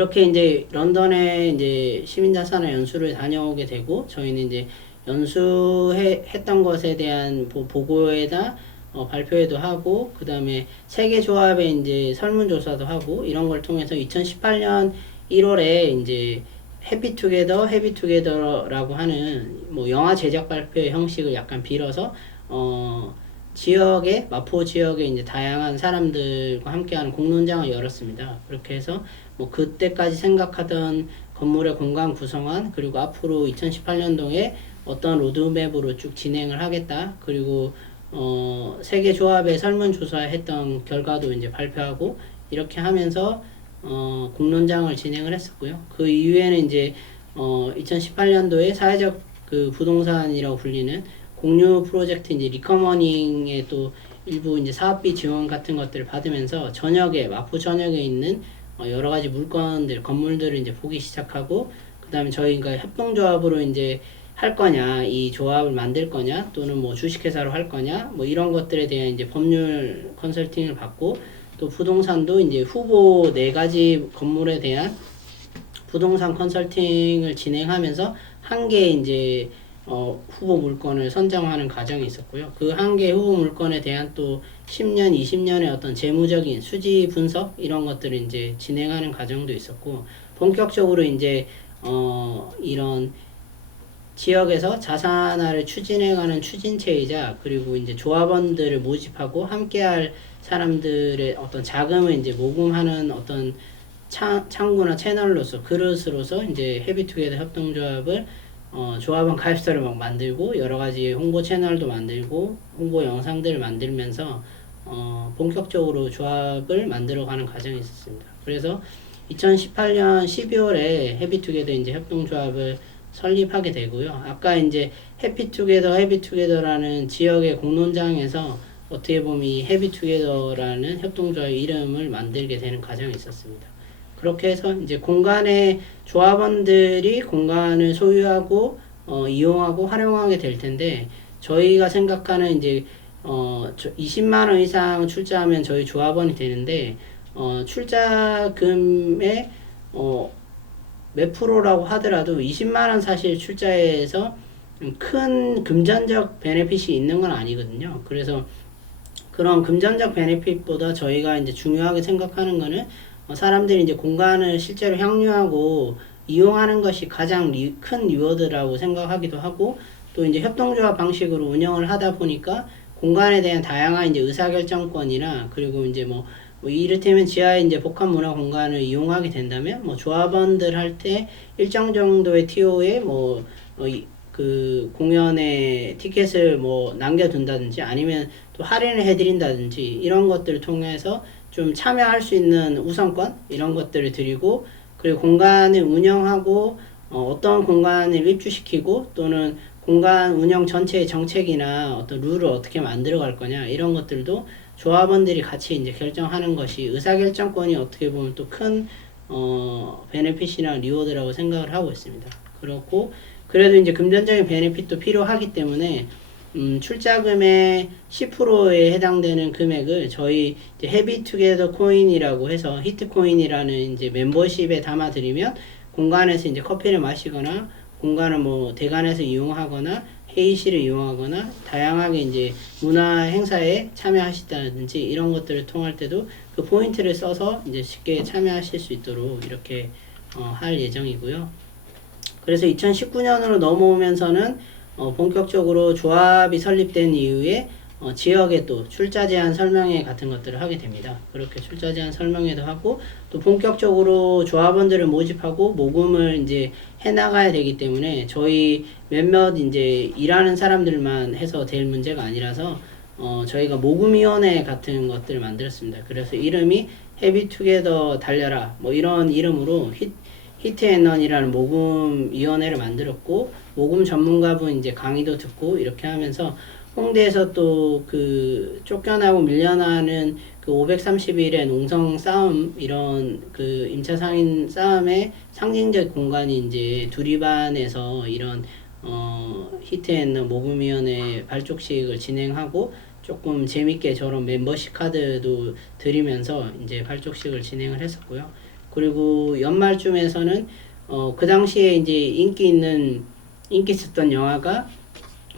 그렇게 이제 런던에 이제 시민자산회 연수를 다녀오게 되고, 저희는 이제 연수했던 것에 대한 보고에다 발표회도 하고, 그 다음에 세계조합에 이제 설문조사도 하고, 이런 걸 통해서 2018년 1월에 이제 해피투게더라고 하는 뭐 영화 제작 발표 형식을 약간 빌어서 지역에 마포 지역에 이제 다양한 사람들과 함께하는 공론장을 열었습니다. 그렇게 해서 뭐 그때까지 생각하던 건물의 공간 구성안, 그리고 앞으로 2018년도에 어떤 로드맵으로 쭉 진행을 하겠다, 그리고 세계 조합에 설문조사했던 결과도 이제 발표하고, 이렇게 하면서 공론장을 진행을 했었고요. 그 이후에는 이제 2018년도에 사회적 그 부동산이라고 불리는 공유 프로젝트 이제 리커머닝의 또 일부 이제 사업비 지원 같은 것들을 받으면서 마포 전역에 있는 여러 가지 물건들, 건물들을 이제 보기 시작하고, 그 다음에 저희가 협동조합으로 이제 할 거냐, 이 조합을 만들 거냐, 또는 뭐 주식회사로 할 거냐, 뭐 이런 것들에 대한 이제 법률 컨설팅을 받고, 또 부동산도 이제 후보 4가지 건물에 대한 부동산 컨설팅을 진행하면서 한 개의 이제 후보 물건을 선정하는 과정이 있었고요. 그 한 개의 후보 물건에 대한 또 10년, 20년의 어떤 재무적인 수지 분석 이런 것들을 이제 진행하는 과정도 있었고, 본격적으로 이제 이런 지역에서 자산화를 추진해가는 추진체이자, 그리고 이제 조합원들을 모집하고 함께할 사람들의 어떤 자금을 이제 모금하는 어떤 창구나 채널로서, 그릇으로서 이제 헤비투게더 협동조합을 조합원 가입서를 막 만들고, 여러 가지 홍보 채널도 만들고, 홍보 영상들을 만들면서 본격적으로 조합을 만들어가는 과정이 있었습니다. 그래서 2018년 12월에 헤비투게더 이제 협동조합을 설립하게 되고요. 아까 이제 해피투게더라는 지역의 공론장에서 어떻게 보면 이 해피투게더라는 협동조합 이름을 만들게 되는 과정이 있었습니다. 그렇게 해서 이제 공간의 조합원들이 공간을 소유하고 이용하고 활용하게 될 텐데, 저희가 생각하는 이제 20만 원 이상 출자하면 저희 조합원이 되는데, 출자금의 몇 프로라고 하더라도 20만원 사실 출자해서 큰 금전적 베네핏이 있는 건 아니거든요. 그래서 그런 금전적 베네핏보다 저희가 이제 중요하게 생각하는 거는 사람들이 이제 공간을 실제로 향유하고 이용하는 것이 가장 큰 리워드라고 생각하기도 하고, 또 이제 협동조합 방식으로 운영을 하다 보니까 공간에 대한 다양한 이제 의사결정권이나, 그리고 이제 뭐 이를테면 지하에 이제 복합 문화 공간을 이용하게 된다면, 뭐 조합원들 할 때 일정 정도의 TO에 그 공연의 티켓을 뭐 남겨둔다든지, 아니면 또 할인을 해드린다든지, 이런 것들을 통해서 좀 참여할 수 있는 우선권, 이런 것들을 드리고, 그리고 공간을 운영하고 어떤 공간을 입주시키고, 또는 공간 운영 전체의 정책이나 어떤 룰을 어떻게 만들어 갈 거냐, 이런 것들도 조합원들이 같이 이제 결정하는 것이 의사결정권이 어떻게 보면 또 큰 베네핏이나 리워드라고 생각을 하고 있습니다. 그렇고, 그래도 이제 금전적인 베네핏도 필요하기 때문에 출자금의 10%에 해당되는 금액을 저희 이제 헤비투게더 코인이라고 해서 히트코인이라는 이제 멤버십에 담아드리면, 공간에서 이제 커피를 마시거나, 공간을 뭐 대관해서 이용하거나, 회의실을 이용하거나, 다양하게 이제 문화 행사에 참여하시다든지, 이런 것들을 통할 때도 그 포인트를 써서 이제 쉽게 참여하실 수 있도록 이렇게 할 예정이고요. 그래서 2019년으로 넘어오면서는 본격적으로 조합이 설립된 이후에 지역에 또 출자 제한 설명회 같은 것들을 하게 됩니다. 그렇게 출자 제한 설명회도 하고, 또 본격적으로 조합원들을 모집하고 모금을 이제 해나가야 되기 때문에, 저희 몇몇 이제 일하는 사람들만 해서 될 문제가 아니라서 저희가 모금위원회 같은 것들을 만들었습니다. 그래서 이름이 헤비투게더 달려라 뭐 이런 이름으로 히트앤런이라는 모금위원회를 만들었고, 모금 전문가분 이제 강의도 듣고, 이렇게 하면서 홍대에서 또 그 쫓겨나고 밀려나는 그 530일의 농성 싸움, 이런 그 임차 상인 싸움의 상징적 공간이 이제 두리반에서 이런 히트앤런 모금위원회 발족식을 진행하고, 조금 재밌게 저런 멤버십 카드도 드리면서 이제 발족식을 진행을 했었고요. 그리고 연말쯤에서는 그 당시에 이제 인기 있었던 영화가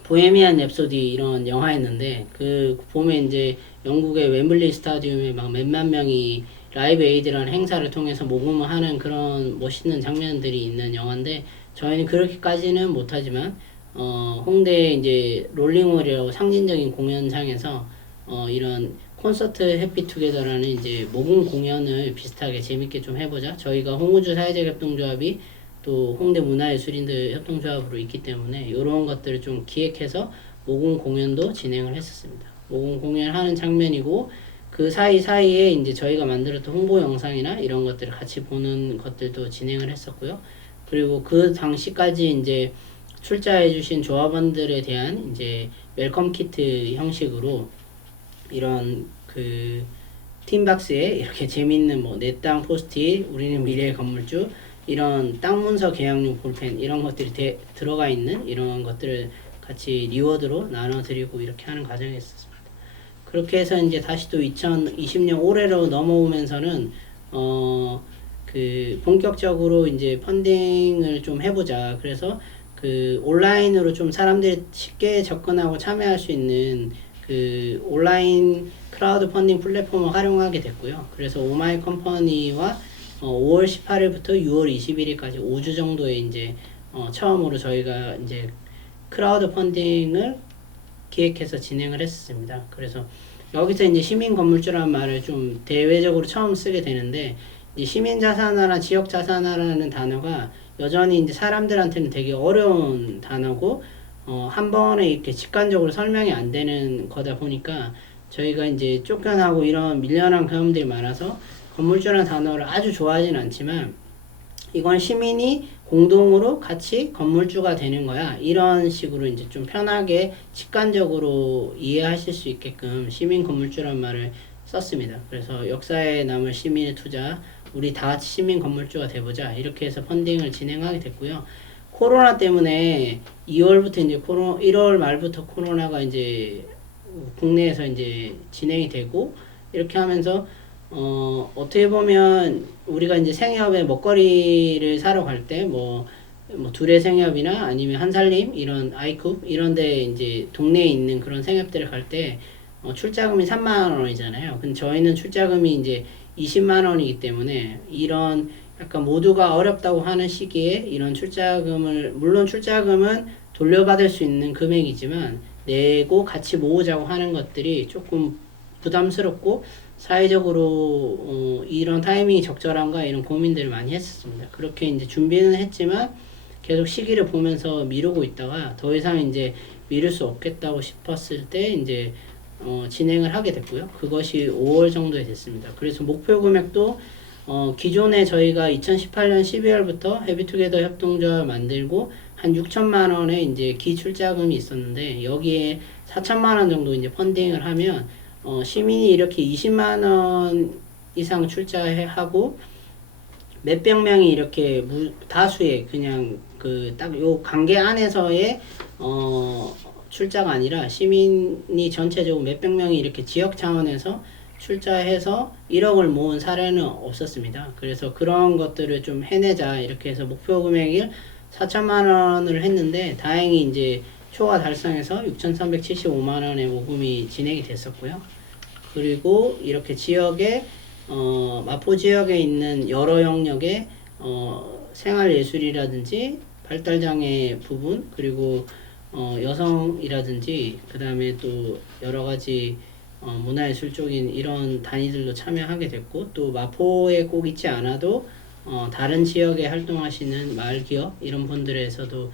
보헤미안 랩소디 이런 영화였는데 그 봄에 이제 영국의 웸블리 스타디움에 막 몇만 명이 라이브 에이드라는 행사를 통해서 모금을 하는 그런 멋있는 장면들이 있는 영화인데 저희는 그렇게까지는 못하지만 홍대 이제 롤링홀이라고 상징적인 공연장에서 이런 콘서트 해피투게더라는 이제 모금 공연을 비슷하게 재밌게 좀 해보자. 저희가 홍우주 사회적 협동조합이 또 홍대 문화예술인들 협동조합으로 있기 때문에 이런 것들을 좀 기획해서 모금 공연도 진행을 했었습니다. 모금 공연하는 장면이고 그 사이사이에 이제 저희가 만들었던 홍보 영상이나 이런 것들을 같이 보는 것들도 진행을 했었고요. 그리고 그 당시까지 이제 출자해주신 조합원들에 대한 이제 웰컴 키트 형식으로 이런 그 팀박스에 이렇게 재밌는 뭐 내 땅 포스트잇, 우리는 미래의 건물주 이런 땅 문서 계약용 볼펜 이런 것들이 들어가 있는 이런 것들을 같이 리워드로 나눠드리고 이렇게 하는 과정이 있었습니다. 그렇게 해서 이제 다시 또 2020년 올해로 넘어오면서는 그 본격적으로 이제 펀딩을 좀 해보자. 그래서 그 온라인으로 좀 사람들이 쉽게 접근하고 참여할 수 있는 그 온라인 크라우드 펀딩 플랫폼을 활용하게 됐고요. 그래서 오마이 컴퍼니와 5월 18일부터 6월 21일까지 5주 정도에 이제 처음으로 저희가 이제 크라우드 펀딩을 기획해서 진행을 했습니다. 그래서 여기서 이제 시민 건물주라는 말을 좀 대외적으로 처음 쓰게 되는데 이제 시민 자산화나 지역 자산화라는 단어가 여전히 이제 사람들한테는 되게 어려운 단어고 한 번에 이렇게 직관적으로 설명이 안 되는 거다 보니까 저희가 이제 쫓겨나고 이런 밀려난 경험들이 많아서 건물주라는 단어를 아주 좋아하진 않지만 이건 시민이 공동으로 같이 건물주가 되는 거야. 이런 식으로 이제 좀 편하게 직관적으로 이해하실 수 있게끔 시민 건물주란 말을 썼습니다. 그래서 역사에 남을 시민의 투자, 우리 다 같이 시민 건물주가 돼보자. 이렇게 해서 펀딩을 진행하게 됐고요. 코로나 때문에 2월부터 이제 1월 말부터 코로나가 이제 국내에서 이제 진행이 되고 이렇게 하면서 어떻게 보면 우리가 이제 생협에 먹거리를 사러 갈 때 뭐 둘의 생협이나 아니면 한살림 이런 아이쿱 이런 데 이제 동네에 있는 그런 생협들을 갈 때 출자금이 3만 원이잖아요. 근데 저희는 출자금이 이제 20만 원이기 때문에 이런 약간 모두가 어렵다고 하는 시기에 이런 출자금을 물론 출자금은 돌려받을 수 있는 금액이지만 내고 같이 모으자고 하는 것들이 조금 부담스럽고 사회적으로 이런 타이밍이 적절한가 이런 고민들을 많이 했었습니다. 그렇게 이제 준비는 했지만 계속 시기를 보면서 미루고 있다가 더 이상 이제 미룰 수 없겠다고 싶었을 때 이제 진행을 하게 됐고요. 그것이 5월 정도에 됐습니다. 그래서 목표 금액도 기존에 저희가 2018년 12월부터 해피투게더 협동조합 만들고 한 6천만 원의 이제 기출자금이 있었는데 여기에 4천만 원 정도 이제 펀딩을 하면 시민이 이렇게 20만 원 이상 출자하고 몇백 명이 이렇게 다수의 그냥 그 딱 요 관계 안에서의 출자가 아니라 시민이 전체적으로 몇백 명이 이렇게 지역 차원에서 출자해서 1억을 모은 사례는 없었습니다. 그래서 그런 것들을 좀 해내자 이렇게 해서 목표 금액을 4천만 원을 했는데 다행히 이제 초과 달성해서 6,375만 원의 모금이 진행이 됐었고요. 그리고 이렇게 지역에 마포 지역에 있는 여러 영역의 생활예술이라든지 발달장애 부분 그리고 여성이라든지 그 다음에 또 여러가지 문화예술 쪽인 이런 단위들도 참여하게 됐고 또 마포에 꼭 있지 않아도 다른 지역에 활동하시는 마을기업 이런 분들에서도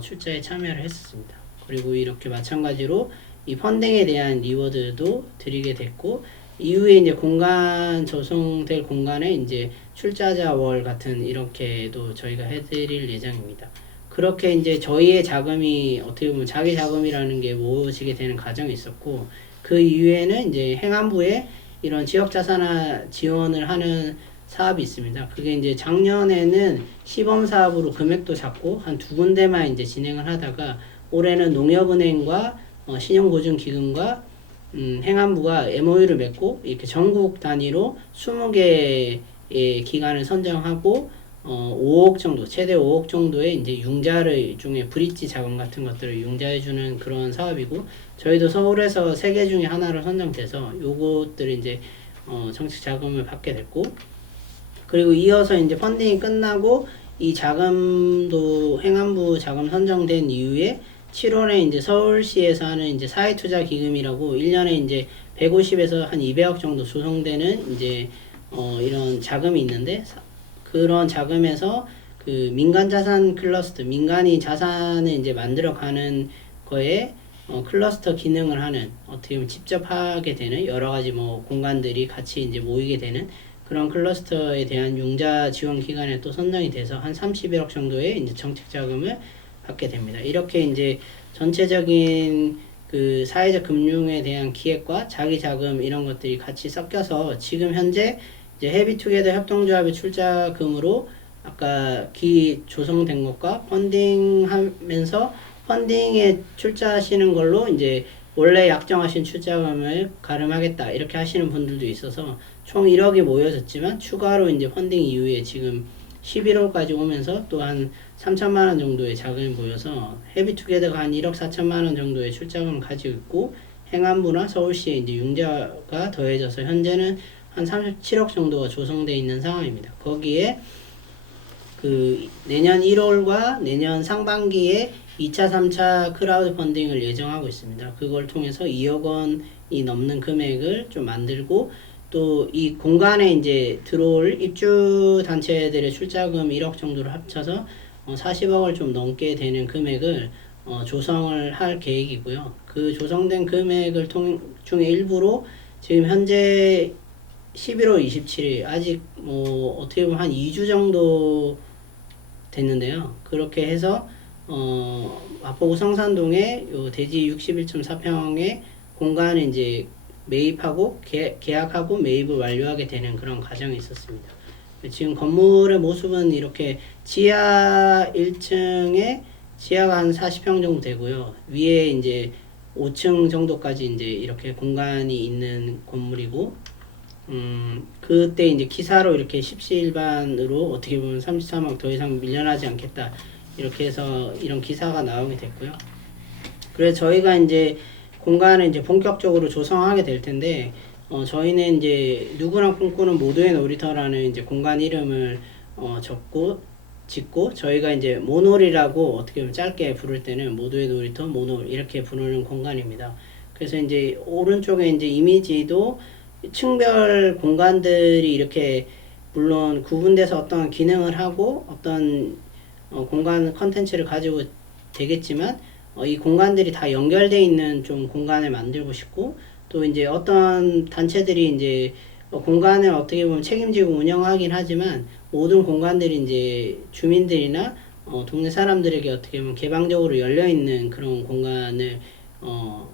출자에 참여를 했었습니다. 그리고 이렇게 마찬가지로 이 펀딩에 대한 리워드도 드리게 됐고 이후에 이제 공간 조성될 공간에 이제 출자자 월 같은 이렇게도 저희가 해드릴 예정입니다. 그렇게 이제 저희의 자금이 어떻게 보면 자기 자금이라는 게 모으시게 되는 과정이 있었고 그 이후에는 이제 행안부에 이런 지역 자산화 지원을 하는 사업이 있습니다. 그게 이제 작년에는 시범 사업으로 금액도 작고 한 두 군데만 이제 진행을 하다가 올해는 농협은행과 신용보증기금과 행안부가 MOU를 맺고 이렇게 전국 단위로 20개 기간을 선정하고 5억 정도, 최대 5억 정도의 이제 융자를 중에 브릿지 자금 같은 것들을 융자해주는 그런 사업이고, 저희도 서울에서 3개 중에 하나로 선정돼서 요것들을 이제 정책 자금을 받게 됐고, 그리고 이어서 이제 펀딩이 끝나고 이 자금도 행안부 자금 선정된 이후에 7월에 이제 서울시에서 하는 이제 사회투자기금이라고 1년에 이제 150에서 한 200억 정도 조성되는 이제 이런 자금이 있는데, 그런 자금에서 그 민간 자산 클러스터, 민간이 자산을 이제 만들어가는 거에 클러스터 기능을 하는, 어떻게 보면 직접 하게 되는 여러 가지 뭐 공간들이 같이 이제 모이게 되는 그런 클러스터에 대한 융자 지원 기간에 또 선정이 돼서 한 31억 정도의 이제 정책 자금을 받게 됩니다. 이렇게 이제 전체적인 그 사회적 금융에 대한 기획과 자기 자금 이런 것들이 같이 섞여서 지금 현재 이제 헤비투게더 협동조합의 출자금으로 아까 조성된 것과 펀딩하면서 펀딩에 출자하시는 걸로 이제 원래 약정하신 출자금을 가름하겠다 이렇게 하시는 분들도 있어서 총 1억이 모여졌지만 추가로 이제 펀딩 이후에 지금 11월까지 오면서 또 한 3천만 원 정도의 자금이 모여서 헤비투게더가 한 1억 4천만 원 정도의 출자금을 가지고 있고, 행안부나 서울시에 이제 융자가 더해져서 현재는 한 37억 정도가 조성되어 있는 상황입니다. 거기에 그 내년 1월과 내년 상반기에 2차, 3차 크라우드 펀딩을 예정하고 있습니다. 그걸 통해서 2억 원이 넘는 금액을 좀 만들고, 또 이 공간에 이제 들어올 입주 단체들의 출자금 1억 정도를 합쳐서 40억을 좀 넘게 되는 금액을 조성을 할 계획이고요. 그 조성된 금액을 중에 일부로 지금 현재 11월 27일 아직 뭐 어떻게 보면 한 2주 정도 됐는데요. 그렇게 해서 마포구 성산동에 요 대지 61.4평의 공간을 이제 매입하고 계약하고 매입을 완료하게 되는 그런 과정이 있었습니다. 지금 건물의 모습은 이렇게 지하 1층에 지하가 한 40평 정도 되고요. 위에 이제 5층 정도까지 이제 이렇게 공간이 있는 건물이고, 그때 이제 기사로 이렇게 십시일반으로 어떻게 보면 33억 더 이상 밀려나지 않겠다 이렇게 해서 이런 기사가 나오게 됐고요. 그래서 저희가 이제 공간을 이제 본격적으로 조성하게 될 텐데, 저희는 이제 누구나 꿈꾸는 모두의 놀이터라는 이제 공간 이름을 짓고 저희가 이제 모놀이라고 어떻게 보면 짧게 부를 때는 모두의 놀이터 모놀 이렇게 부르는 공간입니다. 그래서 이제 오른쪽에 이제 이미지도 층별 공간들이 이렇게 물론 구분돼서 어떤 기능을 하고 어떤 공간 컨텐츠를 가지고 되겠지만, 이 공간들이 다 연결되어 있는 좀 공간을 만들고 싶고, 또 이제 어떤 단체들이 이제 공간을 어떻게 보면 책임지고 운영하긴 하지만 모든 공간들이 이제 주민들이나 동네 사람들에게 어떻게 보면 개방적으로 열려 있는 그런 공간을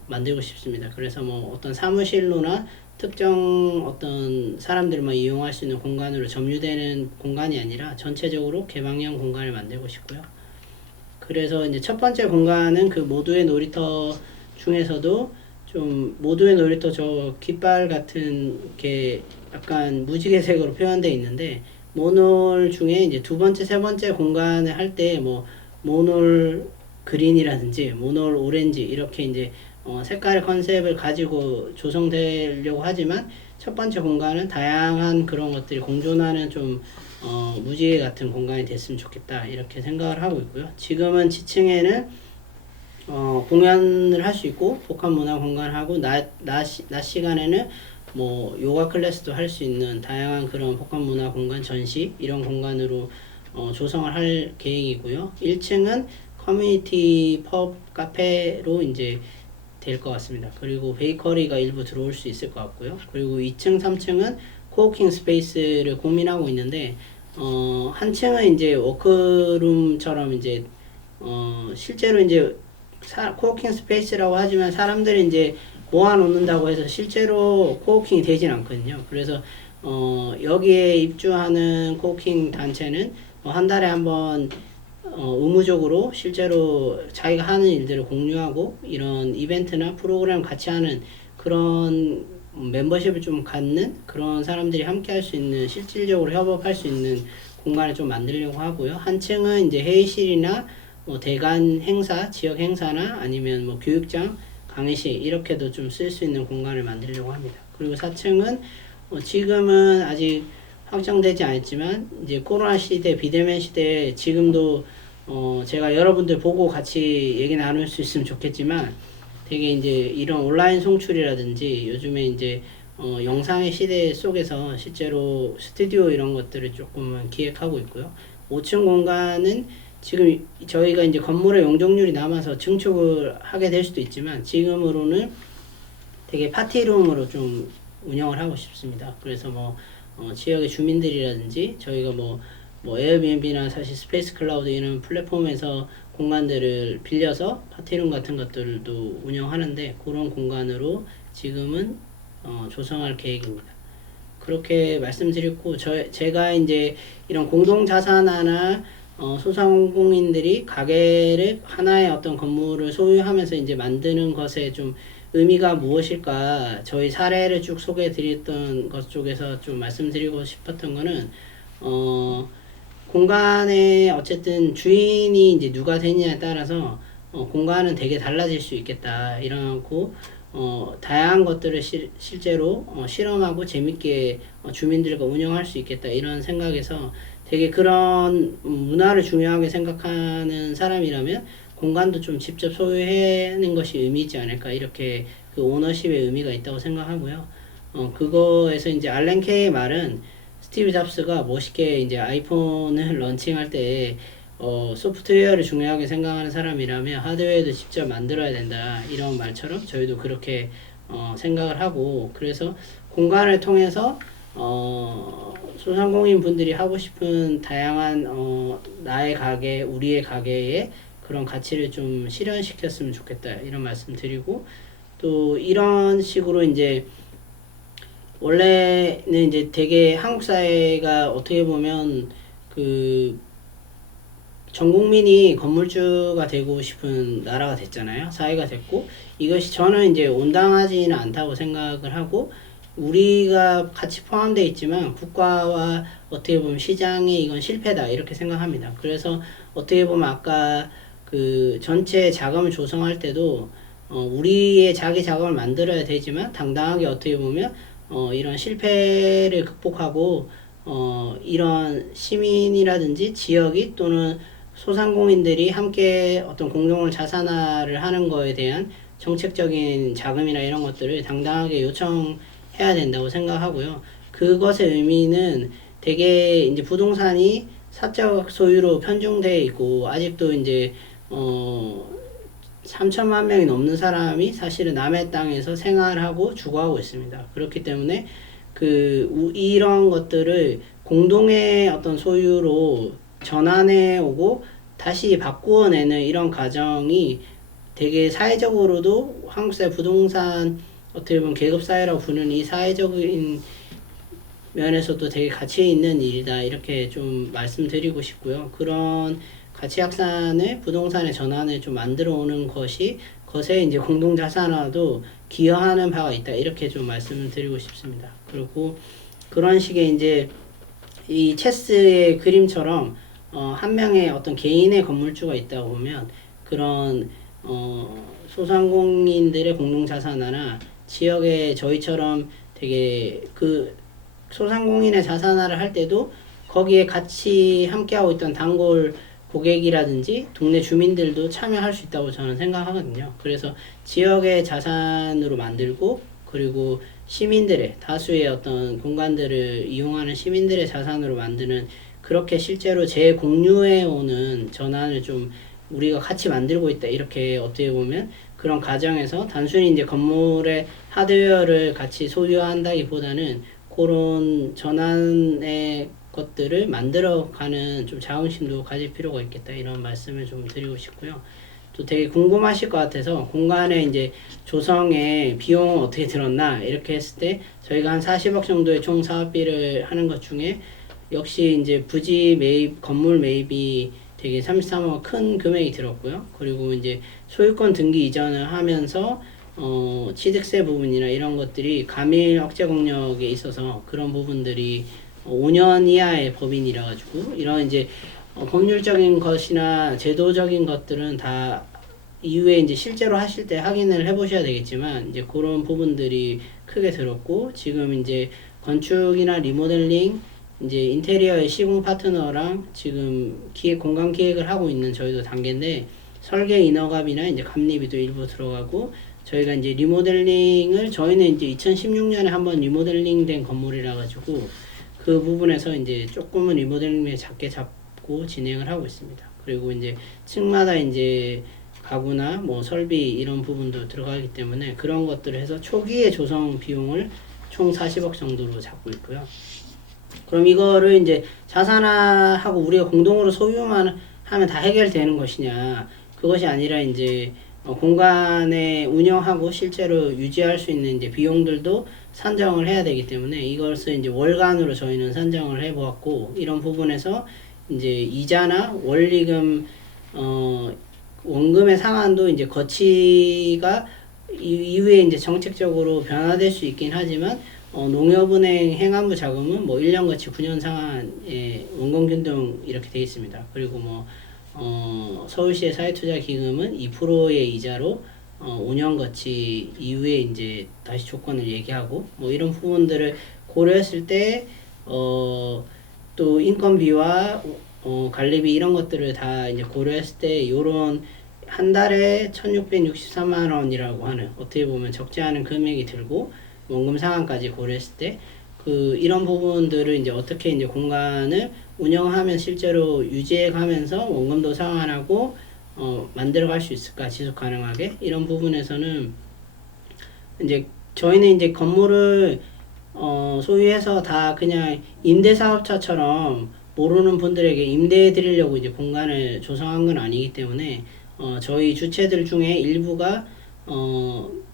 만들고 싶습니다. 그래서 뭐 어떤 사무실로나 특정 어떤 사람들만 이용할 수 있는 공간으로 점유되는 공간이 아니라 전체적으로 개방형 공간을 만들고 싶고요. 그래서 이제 첫 번째 공간은 그 모두의 놀이터 중에서도 좀 모두의 놀이터 저 깃발 같은 게 약간 무지개색으로 표현되어 있는데, 모놀 중에 이제 두 번째, 세 번째 공간을 할 때 뭐 모놀 그린이라든지 모놀 오렌지 이렇게 이제 색깔의 컨셉을 가지고 조성되려고 하지만, 첫 번째 공간은 다양한 그런 것들이 공존하는 좀 무지개 같은 공간이 됐으면 좋겠다 이렇게 생각을 하고 있고요. 지금은 지층에는 공연을 할 수 있고 복합 문화 공간을 하고 낮 시간에는 뭐 요가 클래스도 할 수 있는 다양한 그런 복합 문화 공간, 전시 이런 공간으로 조성을 할 계획이고요. 1층은 커뮤니티 펍 카페로 이제 될 것 같습니다. 그리고 베이커리가 일부 들어올 수 있을 것 같고요. 그리고 2층, 3층은 코워킹 스페이스를 고민하고 있는데, 한 층은 이제 워크룸처럼 이제 실제로 이제 코워킹 스페이스라고 하지만 사람들이 이제 모아놓는다고 해서 실제로 코워킹이 되진 않거든요. 그래서 여기에 입주하는 코워킹 단체는 한 달에 한번 의무적으로 실제로 자기가 하는 일들을 공유하고 이런 이벤트나 프로그램 같이 하는 그런 멤버십을 좀 갖는 그런 사람들이 함께 할 수 있는 실질적으로 협업할 수 있는 공간을 좀 만들려고 하고요. 한 층은 이제 회의실이나 뭐 대관 행사, 지역 행사나 아니면 뭐 교육장, 강의실 이렇게도 좀 쓸 수 있는 공간을 만들려고 합니다. 그리고 4층은 지금은 아직 확정되지 않았지만 이제 코로나 시대, 비대면 시대에 지금도 제가 여러분들 보고 같이 얘기 나눌 수 있으면 좋겠지만 되게 이제 이런 온라인 송출이라든지 요즘에 이제 영상의 시대 속에서 실제로 스튜디오 이런 것들을 조금은 기획하고 있고요. 5층 공간은 지금 저희가 이제 건물의 용적률이 남아서 증축을 하게 될 수도 있지만 지금으로는 되게 파티룸으로 좀 운영을 하고 싶습니다. 그래서 뭐 지역의 주민들이라든지 저희가 뭐 에어비앤비나 사실 스페이스 클라우드 이런 플랫폼에서 공간들을 빌려서 파티룸 같은 것들도 운영하는데 그런 공간으로 지금은 조성할 계획입니다. 그렇게 말씀드렸고 제가 이제 이런 공동자산화나 소상공인들이 가게를 하나의 어떤 건물을 소유하면서 이제 만드는 것에 좀 의미가 무엇일까 저희 사례를 쭉 소개해 드렸던 것 쪽에서 좀 말씀드리고 싶었던 거는 공간에 어쨌든 주인이 이제 누가 되느냐에 따라서 공간은 되게 달라질 수 있겠다 이러고 다양한 것들을 실제로 실험하고 재밌게 주민들과 운영할 수 있겠다 이런 생각에서 되게 그런 문화를 중요하게 생각하는 사람이라면 공간도 좀 직접 소유하는 것이 의미 있지 않을까 이렇게 그 오너십의 의미가 있다고 생각하고요. 그거에서 이제 알렌 케의 말은 스티브 잡스가 멋있게 이제 아이폰을 런칭할 때 소프트웨어를 중요하게 생각하는 사람이라면 하드웨어도 직접 만들어야 된다 이런 말처럼 저희도 그렇게 생각을 하고 그래서 공간을 통해서 소상공인 분들이 하고 싶은 다양한 나의 가게, 우리의 가게에 그런 가치를 좀 실현시켰으면 좋겠다 이런 말씀 드리고 또 이런 식으로 이제 원래는 이제 되게 한국 사회가 어떻게 보면 그 전 국민이 건물주가 되고 싶은 나라가 됐잖아요. 사회가 됐고 이것이 저는 이제 온당하지는 않다고 생각을 하고 우리가 같이 포함되어 있지만 국가와 어떻게 보면 시장에 이건 실패다 이렇게 생각합니다. 그래서 어떻게 보면 아까 그 전체 자금을 조성할 때도 우리의 자기 자금을 만들어야 되지만 당당하게 어떻게 보면 이런 실패를 극복하고 이런 시민이라든지 지역이 또는 소상공인들이 함께 어떤 공동을 자산화를 하는 거에 대한 정책적인 자금이나 이런 것들을 당당하게 요청해야 된다고 생각하고요. 그것의 의미는 되게 이제 부동산이 사적 소유로 편중되어 있고 아직도 이제 3천만 명이 넘는 사람이 사실은 남의 땅에서 생활하고 주거하고 있습니다. 그렇기 때문에 이런 것들을 공동의 어떤 소유로 전환해 오고 다시 바꾸어내는 이런 과정이 되게 사회적으로도 한국 사회 부동산 어떻게 보면 계급사회라고 부르는 이 사회적인 면에서도 되게 가치 있는 일이다 이렇게 좀 말씀드리고 싶고요. 그런 가치 확산을 부동산의 전환을 좀 만들어 오는 것에 이제 공동자산화도 기여하는 바가 있다 이렇게 좀 말씀을 드리고 싶습니다. 그리고 그런 식의 이제 이 체스의 그림처럼 한 명의 어떤 개인의 건물주가 있다고 보면 그런 소상공인들의 공동자산화나 지역의 저희처럼 되게 그 소상공인의 자산화를 할 때도 거기에 같이 함께하고 있던 단골 고객이라든지 동네 주민들도 참여할 수 있다고 저는 생각하거든요. 그래서 지역의 자산으로 만들고 그리고 시민들의 다수의 어떤 공간들을 이용하는 시민들의 자산으로 만드는 그렇게 실제로 재공유해 오는 전환을 좀 우리가 같이 만들고 있다. 이렇게 어떻게 보면 그런 과정에서 단순히 이제 건물의 하드웨어를 같이 소유한다기보다는 그런 전환의 것들을 만들어가는 좀 자긍심도 가질 필요가 있겠다 이런 말씀을 좀 드리고 싶고요. 또 되게 궁금하실 것 같아서 공간의 이제 조성에 비용은 어떻게 들었나 이렇게 했을 때 저희가 한 40억 정도의 총 사업비를 하는 것 중에 역시 이제 부지 매입 건물 매입이 되게 33억 큰 금액이 들었고요. 그리고 이제 소유권 등기 이전을 하면서 취득세 부분이나 이런 것들이 감일 억제 공력에 있어서 그런 부분들이 5년 이하의 법인이라 가지고 이런 이제 법률적인 것이나 제도적인 것들은 다 이후에 이제 실제로 하실 때 확인을 해보셔야 되겠지만 이제 그런 부분들이 크게 들었고 지금 이제 건축이나 리모델링 이제 인테리어의 시공 파트너랑 지금 공간 기획을 하고 있는 저희도 단계인데 설계 인허가비나 이제 감리비도 일부 들어가고 저희가 이제 리모델링을 저희는 이제 2016년에 한번 리모델링 된 건물이라 가지고 그 부분에서 이제 조금은 리모델링에 작게 잡고 진행을 하고 있습니다. 그리고 이제 층마다 이제 가구나 뭐 설비 이런 부분도 들어가기 때문에 그런 것들을 해서 초기의 조성 비용을 총 40억 정도로 잡고 있고요. 그럼 이거를 이제 자산화하고 우리가 공동으로 소유만 하면 다 해결되는 것이냐? 그것이 아니라 이제 공간에 운영하고 실제로 유지할 수 있는 이제 비용들도 산정을 해야 되기 때문에 이것을 이제 월간으로 저희는 산정을 해 보았고 이런 부분에서 이제 이자나 원리금 원금의 상한도 이제 거치가 이후에 이제 정책적으로 변화될 수 있긴 하지만 농협은행 행안부 자금은 뭐 1년 거치 9년 상한에 원금 균등 이렇게 되어 있습니다. 그리고 뭐 서울시의 사회투자기금은 2%의 이자로 5년 거치 이후에 이제 다시 조건을 얘기하고 뭐 이런 부분들을 고려했을 때 또 인건비와 관리비 이런 것들을 다 이제 고려했을 때 요런 한 달에 1663만 원이라고 하는 어떻게 보면 적지 않은 금액이 들고 원금 상한까지 고려했을 때 이런 부분들을 이제 어떻게 이제 공간을 운영하면 실제로 유지해 가면서 원금도 상환하고 만들어 갈 수 있을까 지속 가능하게 이런 부분에서는 이제 저희는 이제 건물을 소유해서 다 그냥 임대사업자처럼 모르는 분들에게 임대해 드리려고 이제 공간을 조성한 건 아니기 때문에 저희 주체들 중에 일부가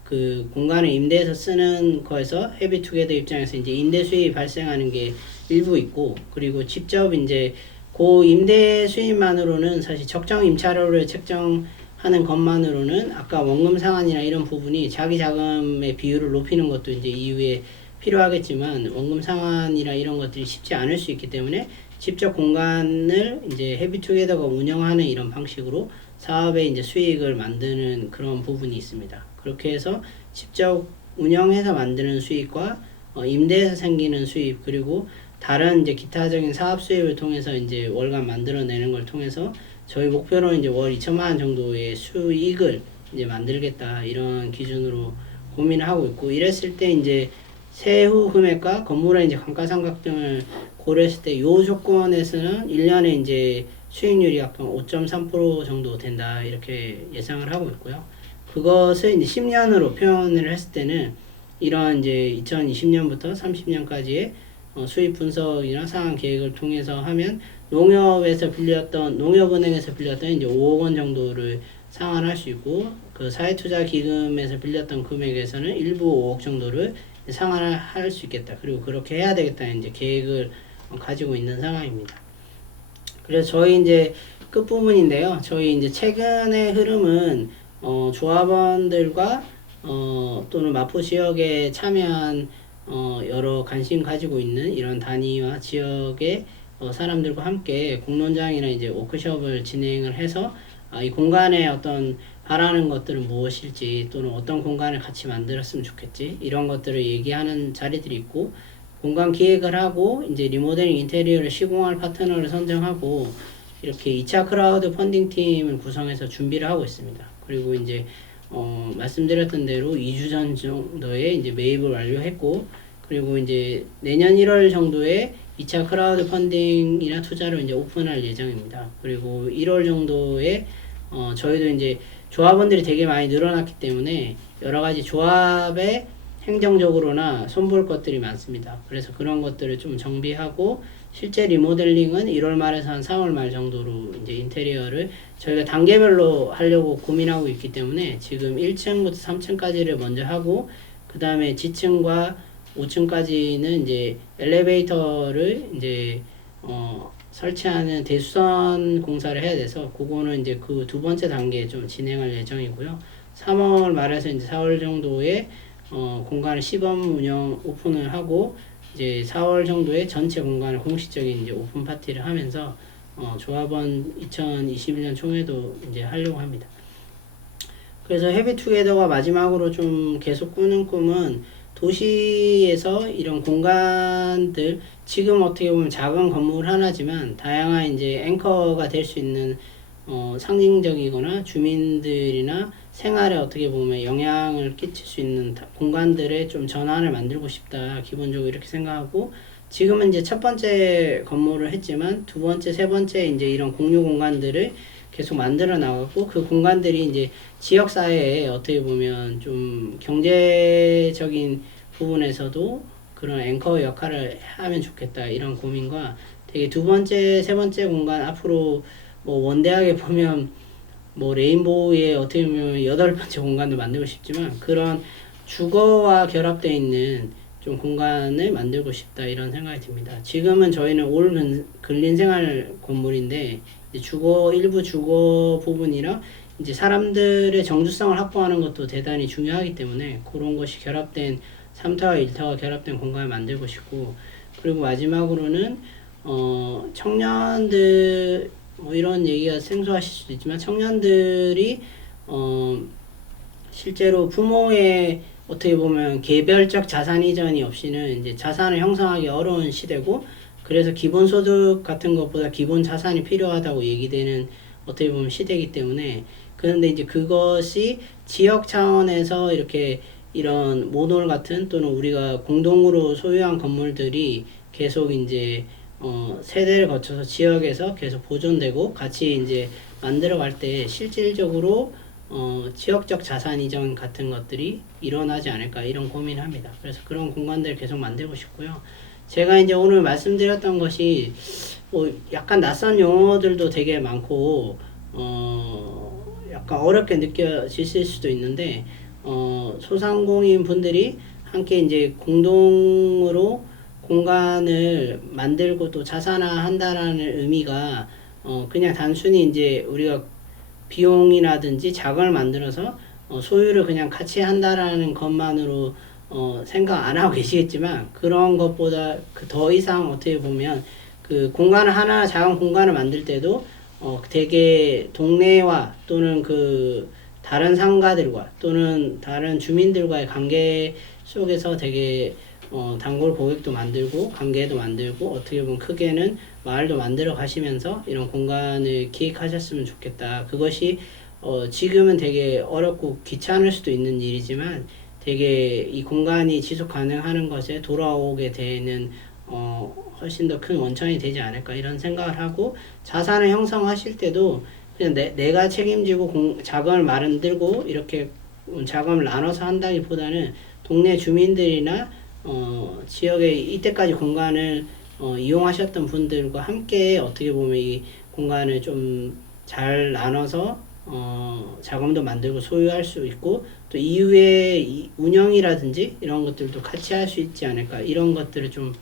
그 공간을 임대해서 쓰는 거에서 헤비투게더 입장에서 이제 임대 수입이 발생하는 게 일부 있고 그리고 직접 이제 그 임대 수입만으로는 사실 적정 임차료를 책정하는 것만으로는 아까 원금 상환이나 이런 부분이 자기 자금의 비율을 높이는 것도 이제 이후에 필요하겠지만 원금 상환이나 이런 것들이 쉽지 않을 수 있기 때문에 직접 공간을 이제 헤비투게더가 운영하는 이런 방식으로 사업의 이제 수익을 만드는 그런 부분이 있습니다. 그렇게 해서 직접 운영해서 만드는 수익과 임대해서 생기는 수익 그리고 다른 이제 기타적인 사업 수입을 통해서 이제 월간 만들어내는 걸 통해서 저희 목표로 이제 월 2천만 원 정도의 수익을 이제 만들겠다 이런 기준으로 고민을 하고 있고 이랬을 때 이제 세후 금액과 건물의 이제 감가상각 등을 고려했을 때 요 조건에서는 1년에 이제 수익률이 약 5.3% 정도 된다 이렇게 예상을 하고 있고요. 그것을 이제 10년으로 표현을 했을 때는 이런 이제 2020년부터 30년까지의 수입 분석이나 상환 계획을 통해서 하면 농협은행에서 빌렸던 이제 5억 원 정도를 상환할 수 있고 그 사회투자기금에서 빌렸던 금액에서는 일부 5억 정도를 상환을 할 수 있겠다. 그리고 그렇게 해야 되겠다는 이제 계획을 가지고 있는 상황입니다. 그래서 저희 이제 끝부분인데요. 저희 이제 최근의 흐름은 조합원들과 또는 마포 지역에 참여한 여러 관심 가지고 있는 이런 단위와 지역의 사람들과 함께 공론장이나 이제 워크숍을 진행을 해서 이 공간에 어떤 바라는 것들은 무엇일지 또는 어떤 공간을 같이 만들었으면 좋겠지 이런 것들을 얘기하는 자리들이 있고 공간 기획을 하고 이제 리모델링 인테리어를 시공할 파트너를 선정하고 이렇게 2차 크라우드 펀딩 팀을 구성해서 준비를 하고 있습니다. 그리고 이제 말씀드렸던 대로 2주 전 정도에 이제 매입을 완료했고 그리고 이제 내년 1월 정도에 2차 크라우드 펀딩이나 투자로 이제 오픈할 예정입니다. 그리고 1월 정도에 저희도 이제 조합원들이 되게 많이 늘어났기 때문에 여러 가지 조합에 행정적으로나 손볼 것들이 많습니다. 그래서 그런 것들을 좀 정비하고 실제 리모델링은 1월 말에서 한 3월 말 정도로 이제 인테리어를 저희가 단계별로 하려고 고민하고 있기 때문에 지금 1층부터 3층까지를 먼저 하고 그 다음에 지층과 5층까지는 이제 엘리베이터를 이제 설치하는 대수선 공사를 해야 돼서 그거는 이제 그 두 번째 단계에 좀 진행할 예정이고요. 3월 말에서 이제 4월 정도에 공간을 시범 운영 오픈을 하고 이제 4월 정도에 전체 공간을 공식적인 이제 오픈 파티를 하면서 조합원 2021년 총회도 이제 하려고 합니다. 그래서 헤비투게더가 마지막으로 좀 계속 꾸는 꿈은 도시에서 이런 공간들, 지금 어떻게 보면 작은 건물 하나지만 다양한 이제 앵커가 될 수 있는 상징적이거나 주민들이나 생활에 어떻게 보면 영향을 끼칠 수 있는 공간들의 좀 전환을 만들고 싶다. 기본적으로 이렇게 생각하고, 지금은 이제 첫 번째 건물을 했지만 두 번째, 세 번째 이제 이런 공유 공간들을 계속 만들어 나가고, 그 공간들이 이제 지역 사회에 어떻게 보면 좀 경제적인 부분에서도 그런 앵커 역할을 하면 좋겠다, 이런 고민과, 되게 두 번째, 세 번째 공간 앞으로 뭐 원대하게 보면 뭐 레인보우의 어떻게 보면 여덟 번째 공간도 만들고 싶지만, 그런 주거와 결합되어 있는 좀 공간을 만들고 싶다, 이런 생각이 듭니다. 지금은 저희는 올 근린생활 건물인데 일부 주거 부분이랑 이제 사람들의 정주성을 확보하는 것도 대단히 중요하기 때문에 그런 것이 결합된 3타와 1타가 결합된 공간을 만들고 싶고, 그리고 마지막으로는 청년들, 뭐 이런 얘기가 생소하실 수도 있지만 청년들이 실제로 부모의 어떻게 보면 개별적 자산 이전이 없이는 이제 자산을 형성하기 어려운 시대고, 그래서 기본소득 같은 것보다 기본 자산이 필요하다고 얘기되는 어떻게 보면 시대이기 때문에, 그런데 이제 그것이 지역 차원에서 이렇게 이런 모놀 같은 또는 우리가 공동으로 소유한 건물들이 계속 이제 세대를 거쳐서 지역에서 계속 보존되고 같이 이제 만들어갈 때 실질적으로 지역적 자산 이전 같은 것들이 일어나지 않을까, 이런 고민을 합니다. 그래서 그런 공간들을 계속 만들고 싶고요. 제가 이제 오늘 말씀드렸던 것이 뭐 약간 낯선 용어들도 되게 많고 약간 어렵게 느껴지실 수도 있는데, 소상공인 분들이 함께 이제 공동으로 공간을 만들고 또 자산화한다라는 의미가 그냥 단순히 이제 우리가 비용이라든지 자금을 만들어서 소유를 그냥 같이 한다라는 것만으로 생각 안 하고 계시겠지만, 그런 것보다 그 더 이상 어떻게 보면 그 공간을 하나, 작은 공간을 만들 때도 되게 동네와 또는 그 다른 상가들과 또는 다른 주민들과의 관계 속에서 되게 단골 고객도 만들고 관계도 만들고 어떻게 보면 크게는 마을도 만들어 가시면서 이런 공간을 기획하셨으면 좋겠다. 그것이 지금은 되게 어렵고 귀찮을 수도 있는 일이지만 되게 이 공간이 지속 가능하는 것에 돌아오게 되는 훨씬 더 큰 원천이 되지 않을까, 이런 생각을 하고, 자산을 형성하실 때도 그냥 내가 책임지고 자금을 만들고 이렇게 자금을 나눠서 한다기보다는 동네 주민들이나 지역에 이때까지 공간을 이용하셨던 분들과 함께 어떻게 보면 이 공간을 좀 잘 나눠서 자금도 만들고 소유할 수 있고, 또 이후에 운영이라든지 이런 것들도 같이 할 수 있지 않을까, 이런 것들을 좀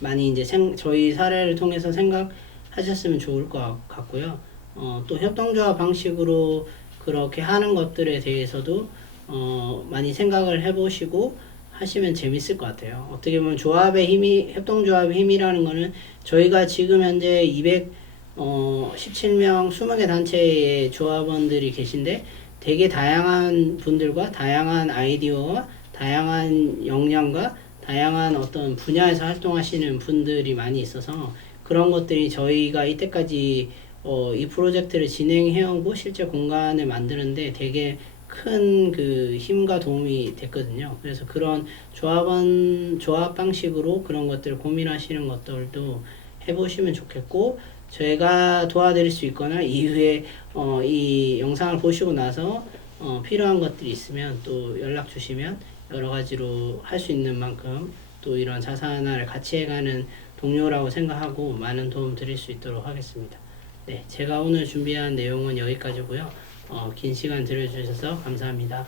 많이 이제 저희 사례를 통해서 생각하셨으면 좋을 것 같고요. 또 협동조합 방식으로 그렇게 하는 것들에 대해서도 많이 생각을 해보시고 하시면 재밌을 것 같아요. 어떻게 보면 조합의 힘이, 협동조합의 힘이라는 거는 저희가 지금 현재 217명 20개 단체의 조합원들이 계신데 되게 다양한 분들과 다양한 아이디어와 다양한 역량과 다양한 어떤 분야에서 활동하시는 분들이 많이 있어서 그런 것들이 저희가 이때까지 이 프로젝트를 진행해오고 실제 공간을 만드는데 되게 큰 그 힘과 도움이 됐거든요. 그래서 그런 조합 방식으로 그런 것들을 고민하시는 것들도 해보시면 좋겠고, 제가 도와드릴 수 있거나 이후에 이 영상을 보시고 나서 필요한 것들이 있으면 또 연락 주시면 여러 가지로 할 수 있는 만큼 또 이런 자산화를 같이 해가는 동료라고 생각하고 많은 도움 드릴 수 있도록 하겠습니다. 네, 제가 오늘 준비한 내용은 여기까지고요. 긴 시간 들어주셔서 감사합니다.